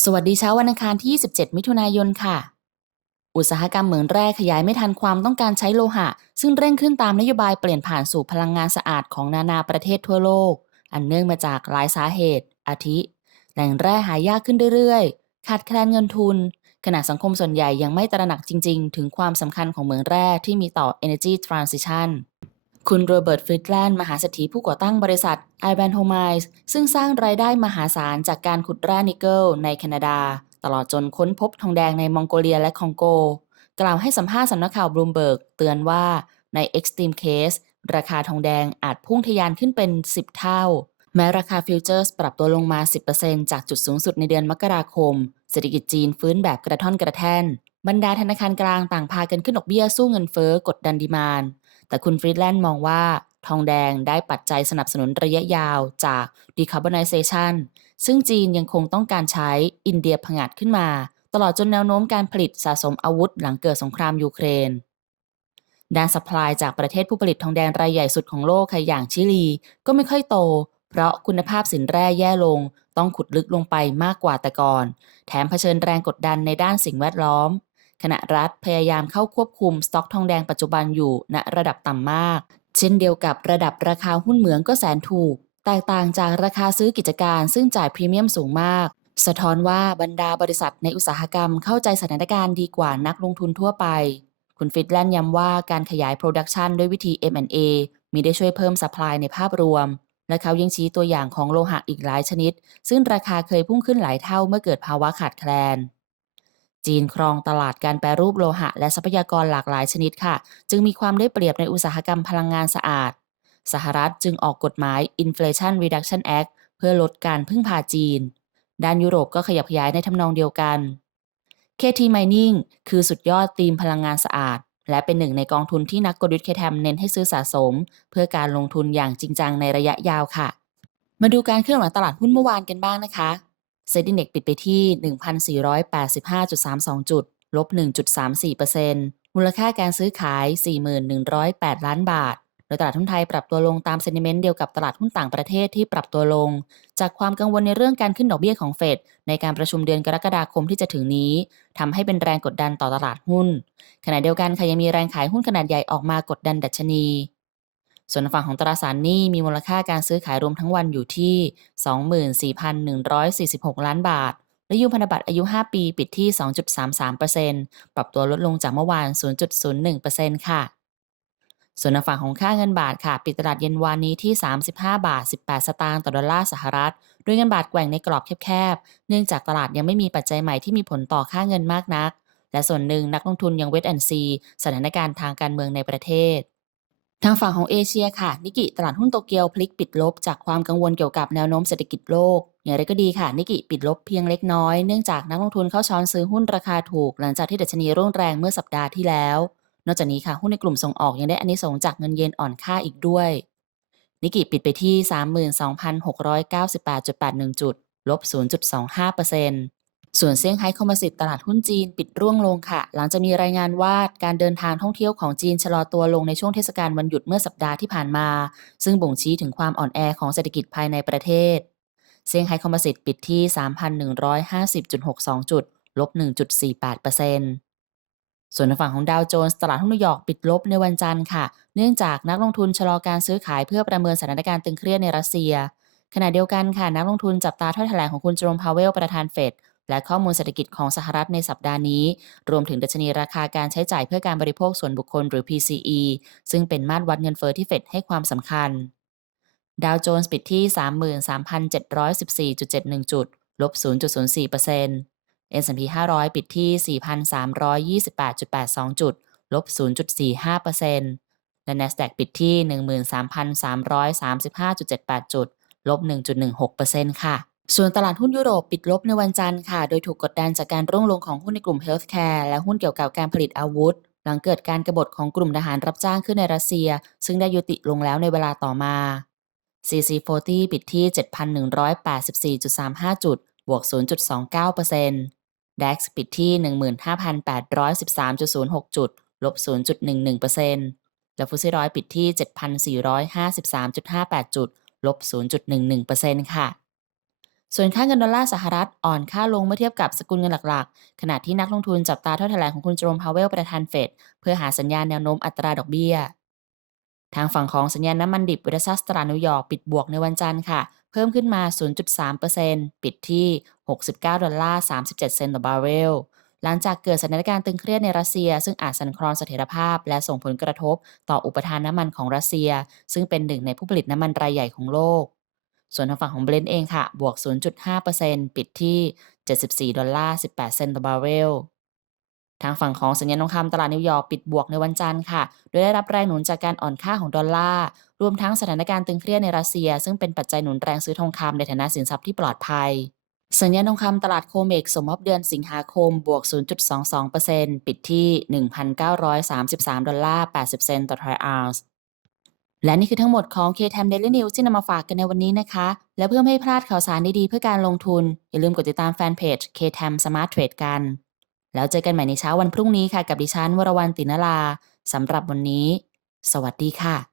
สวัสดีเช้าวันอังคารที่ 27 มิถุนายนค่ะ อุตสาหกรรมเหมืองแร่ขยายไม่ทันความต้องการใช้โลหะ ซึ่งเร่งขึ้นตามนโยบายเปลี่ยนผ่านสู่พลังงานสะอาดของนานาประเทศทั่วโลก อันเนื่องมาจากหลายสาเหตุ อาทิ แหล่งแร่หายากขึ้นเรื่อยๆ ขาดแคลนเงินทุน ขณะสังคมส่วนใหญ่ยังไม่ตระหนักจริง ๆ ถึงความสำคัญของเหมืองแร่ที่มีต่อ Energy Transition คุณโรเบิร์ตฟริดแลนด์มหาเศรษฐีผู้ก่อตั้งบริษัท i b a n h o m i s ซึ่งสร้างรายได้มหาศาลจากการขุดแร่นิกเกิลในแคนาดา ตลอดจนค้นพบทองแดงในมองโกเลียและคองโก กล่าวให้สัมภาษณ์สำนักข่าวบลูมเบิร์กเตือนว่าใน Extreme Case ราคาทองแดงอาจพุ่งทะยานขึ้นเป็น 10 เท่า แม้ราคาฟิวเจอร์สปรับตัวลงมา 10%จากจุดสูงสุดในเดือนมกราคม เศรษฐกิจจีนฟื้นแบบกระท่อนกระแท่น บรรดาธนาคารกลางต่างพากันขึ้นดอกเบี้ยสู้เงินเฟ้อกดดันดีมาน แต่คุณฟรีดแลนด์มองว่าทองแดงได้ปัจจัยสนับสนุนระยะยาวจาก decarbonization ซึ่งจีนยังคงต้องการใช้อินเดียผงัดขึ้นมา ตลอดจนแนวโน้มการผลิตสะสมอาวุธหลังเกิดสงครามยูเครน ด้านสป라이จากประเทศผู้ผลิตทองแดงรายใหญ่สุดของโลกค่ะอย่างชิลี ก็ไม่ค่อยโต เพราะคุณภาพสินแร่แย่ลง ต้องขุดลึกลงไปมากกว่าแต่ก่อน แถมเผชิญแรงกดดันในด้านสิ่งแวดล้อม ขณะรัฐพยายามเข้าควบคุมสต็อกทองแดงปัจจุบันอยู่ณระดับต่ำมาก เช่นเดียวกับระดับราคาหุ้นเหมืองก็แสนถูก แตกต่างจากราคาซื้อกิจการซึ่งจ่ายพรีเมียมสูงมาก สะท้อนว่าบรรดาบริษัทในอุตสาหกรรมเข้าใจสถานการณ์ดีกว่านักลงทุนทั่วไป คุณฟิตแลนด์ย้ำว่าการขยายโปรดักชันด้วยวิธี M&A มีได้ช่วยเพิ่มสป라이ในภาพรวมและเขายังชี้ตัวอย่างของโลหะอีกหลายชนิด ซึ่งราคาเคยพุ่งขึ้นหลายเท่าเมื่อเกิดภาวะขาดแคลน จีนครองตลาดการแปรรูปโลหะ และทรัพยากรหลากหลายชนิดค่ะ จึงมีความได้เปรียบในอุตสาหกรรมพลังงานสะอาด สหรัฐจึงออกกฎหมาย Inflation Reduction Act เพื่อลดการพึ่งพาจีน ด้านยุโรปก็ขยับขยายในทำนองเดียวกัน KT Mining คือสุดยอดธีมพลังงานสะอาด และเป็นหนึ่งในกองทุนที่นักกลยุทธ์ KTM เน้นให้ซื้อสะสม เพื่อการลงทุนอย่างจริงจังในระยะยาวค่ะ มาดูการเคลื่อนไหวตลาดหุ้นเมื่อวานกันบ้างนะคะ เซ็นดิเน็กปิดไปที่ 1,485.32 จุด ลบ 1.34%มูลค่าการซื้อขาย 4108 ล้านบาท โดยตลาดหุ้นไทยปรับตัวลงตามเซนิเมนต์เดียวกับตลาดหุ้นต่างประเทศที่ปรับตัวลง จากความกังวลในเรื่องการขึ้นดอกเบี้ยของเฟดในการประชุมเดือนกรกฎาคมที่จะถึงนี้ทำให้เป็นแรงกดดันต่อตลาดหุ้น ขณะเดียวกันค่ะยังมีแรงขายหุ้นขนาดใหญ่ออกมากดดันดัชนี ส่วนฝั่งของตราสารหนี้มีมูลค่าการซื้อขายรวมทั้งวันอยู่ที่ 24,146 ล้านบาท และยูพันธบัตรอายุ 5 ปีปิดที่ 2.33%ปรับตัวลดลงจากเมื่อวาน 0.01%ค่ะ ส่วนฝั่งของค่าเงินบาทค่ะ ปิดตลาดเย็นวานนี้ที่ 35 บาท 18 สตางค์ต่อดอลลาร์สหรัฐด้วยเงินบาทแกว่งในกรอบแคบๆ เนื่องจากตลาดยังไม่มีปัจจัยใหม่ที่มีผลต่อค่าเงินมากนัก และส่วนหนึ่งนักลงทุนยังเวทแอนซีสถานการณ์ทางการเมืองในประเทศ ทางฝั่งของเอเชียค่ะ นิกิตลาดหุ้นโตเกียวพลิกปิดลบ จากความกังวลเกี่ยวกับแนวโน้มเศรษฐกิจโลก อย่างไรก็ดีค่ะ นิกิปิดลบเพียงเล็กน้อยเนื่องจากนักลงทุนเข้าช้อนซื้อหุ้นราคาถูก หลังจากที่ดัชนีร่วงแรงเมื่อสัปดาห์ที่แล้ว นอกจากนี้ค่ะหุ้นในกลุ่มส่งออกยังได้อานิสงส์จากเงินเยนอ่อนค่าอีกด้วย นิกิปิดไปที่ 32,698.81 จุด ลบ 0.25% ส่วนเซี่ยงไฮ้คอมโพสิตตลาดหุ้นจีนปิดร่วงลงค่ะ หลังจากมีรายงานว่าการเดินทางท่องเที่ยวของจีนชะลอตัวลงในช่วงเทศกาลวันหยุดเมื่อสัปดาห์ที่ผ่านมา ซึ่งบ่งชี้ถึงความอ่อนแอของเศรษฐกิจภายในประเทศ เซี่ยงไฮ้คอมโพสิตปิดที่ 3,150.62 จุด ลบ 1.48%ส่วนในฝั่งของดาวโจนส์ตลาดหุ้นนิวยอร์กปิดลบในวันจันทร์ค่ะ เนื่องจากนักลงทุนชะลอการซื้อขายเพื่อประเมินสถานการณ์ตึงเครียดในรัสเซีย ขณะเดียวกันค่ะ นักลงทุนจับตาถ้อยแถลงของคุณเจมพาวเวลประธานเฟด และข้อมูลเศรษฐกิจของสหรัฐในสัปดาห์นี้ รวมถึงดัชนีราคาการใช้จ่ายเพื่อการบริโภคส่วนบุคคลหรือ PCE ซึ่งเป็นมาตรวัดเงินเฟอ้อที่เฟดให้ความสำคัญ ดาวโจนส์ปิดที่ 33,714.71 จุด ลบ 0.04% S&P 500 ปิดที่ 4,328.82 จุด ลบ 0.45%และ NASDAQ ปิดที่ 13,335.78 จุด ลบ 1.16%ค่ะ ส่วนตลาดหุ้นยุโรปปิดลบในวันจันทร์ค่ะ โดยถูกกดดันจากการร่วงลงของหุ้นในกลุ่ม Healthcare และหุ้นเกี่ยวกับการผลิตอาวุธ หลังเกิดการกบฏของกลุ่มทหารรับจ้างขึ้นในรัสเซีย ซึ่งได้ยุติลงแล้วในเวลาต่อมา CC40 ปิดที่ 7,184.35 จุด บวก 0.29% DAX ปิดที่ 15,813.06 จุด ลบ 0.11%และฟุตซี่ร้อยปิดที่ 7,453.58 จุด ลบ 0.11%ค่ะ ส่วนค่าเงินดอลลาร์สหรัฐอ่อนค่าลงเมื่อเทียบกับสกุลเงินหลักๆ ขณะที่นักลงทุนจับตาถ้อยแถลงของคุณโจมพาวเวลประธานเฟดเพื่อหาสัญญาณแนวโน้มอัตราดอกเบี้ย ทางฝั่งของสัญญาณน้ำมันดิบเวสซัสตลานิวยอร์กปิดบวกในวันจันทร์ค่ะ เพิ่มขึ้นมา 0.3%ปิดที่ 69 ดอลลาร์ 37 เซนต์ต่อบาร์เรลหลังจากเกิดสถานการณ์ตึงเครียดในรัสเซีย ซึ่งอาจสั่นคลอนเสถียรภาพ และส่งผลกระทบต่ออุปทานน้ำมันของรัสเซีย ซึ่งเป็นหนึ่งในผู้ผลิตน้ำมันรายใหญ่ของโลก ส่วนทางฝั่งของเบรนท์เองค่ะ บวก 0.5%ปิดที่ 74 ดอลลาร์ 18 เซนต์ต่อบาร์เรล ทางฝั่งของสัญญาณทองคำตลาดนิวยอร์กปิดบวกในวันจันทร์ค่ะ โดยได้รับแรงหนุนจากการอ่อนค่าของดอลลาร์ รวมทั้งสถานการณ์ตึงเครียดในรัสเซีย ซึ่งเป็นปัจจัยหนุนแรงซื้อทองคำในฐานะสินทรัพย์ที่ปลอดภัย สัญญาณทองคำตลาดโคเมกสมมอบเดือนสิงหาคม บวก 0.22%ปิดที่ 1,933 ดอลลาร์ 80 เซนต์ต่อทรอยออนซ์ และนี่คือทั้งหมดของ KTM Daily News ที่นำมาฝากกันในวันนี้นะคะ และเพื่อไม่ให้พลาดข่าวสารดี ๆ เพื่อการลงทุน อย่าลืมกดติดตามแฟนเพจ KTM Smart Trade กัน แล้วเจอกันใหม่ในเช้าวันพรุ่งนี้ค่ะ กับดิฉันวรวรรณตินลาสำหรับวันนี้ สวัสดีค่ะ